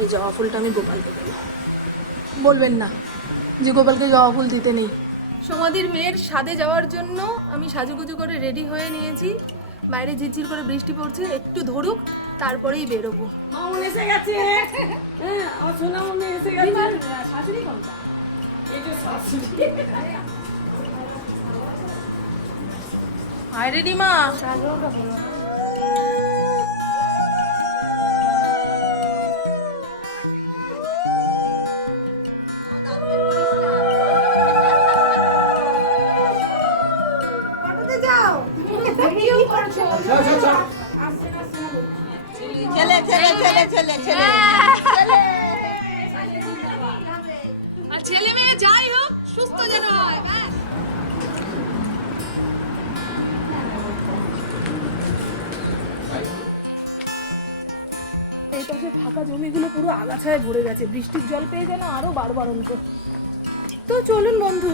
এই জবা ফুলটা আমি গোপালকে দেবো। বলবেন না যে গোপালকে জবা ফুল দিতে নেই। সমাধির মেয়ের স্বাদে যাওয়ার জন্য আমি সাজুগুজু করে রেডি হয়ে নিয়েছি। বাইরে ঝিরঝির করে বৃষ্টি পড়ছে, একটু ধরুক তারপরেই বেরোবো। মামুন এসে গেছে। হ্যাঁ, আমার সোনা মামুন এসে গেছে। শাশুড়ি কোনটা? এই যে শাশুড়ি। হায় রে রিমা, ছেলে ছেলে ছেলে ছেলে ছেলে। আর ছেলে মেয়ে যাই হোক সুস্থ যেন হয়। এই পাশে ফাঁকা জমিগুলো পুরো আগাছায় ভরে গেছে, বৃষ্টির জল পেয়ে যেন আরো বাড়বাড়ন্ত। তো চলুন বন্ধু,